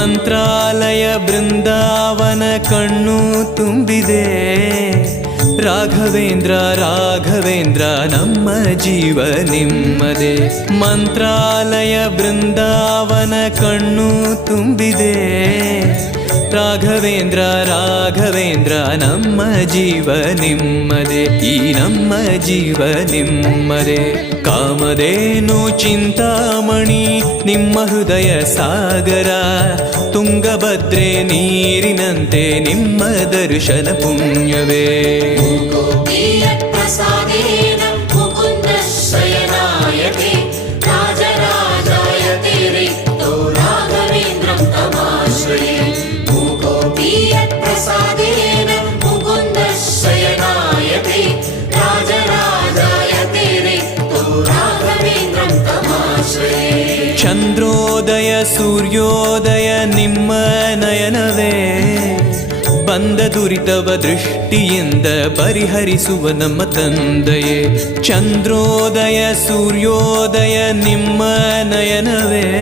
ಮಂತ್ರಾಲಯ ಬೃಂದಾವನ ಕಣ್ಣು ತುಂಬಿದೆ. ರಾಘವೇಂದ್ರ ರಾಘವೇಂದ್ರ ನಮ್ಮ ಜೀವ ನಿಮ್ಮದೇ. ಮಂತ್ರಾಲಯ ಬೃಂದಾವನ ಕಣ್ಣು ತುಂಬಿದೆ. ರಾಘವೇಂದ್ರ ರಾಘವೇಂದ್ರ ನಮ್ಮ ಜೀವ ನಿಮ್ಮದೇ. ಈ ನಮ್ಮ ಜೀವ ನಿಮ್ಮದೇ. ಕಾಮಧೇನು ಚಿಂತಾಮಣಿ ನಿಮ್ಮ ಹೃದಯ ಸಾಗರ. ತುಂಗಭದ್ರೆ ನೀರಿನಂತೆ ನಿಮ್ಮ ದರ್ಶನ ಪುಣ್ಯವೇ. ಚಂದ್ರೋದಯ ಸೂರ್ಯೋದಯ ನಿಮ್ಮ ನಯನವೇ. ಬಂದ ದುರಿತವ ದೃಷ್ಟಿಯಿಂದ ಪರಿಹರಿಸುವ ನಮ್ಮ ತಂದೆಯೇ. ಚಂದ್ರೋದಯ ಸೂರ್ಯೋದಯ ನಿಮ್ಮ ನಯನವೇ.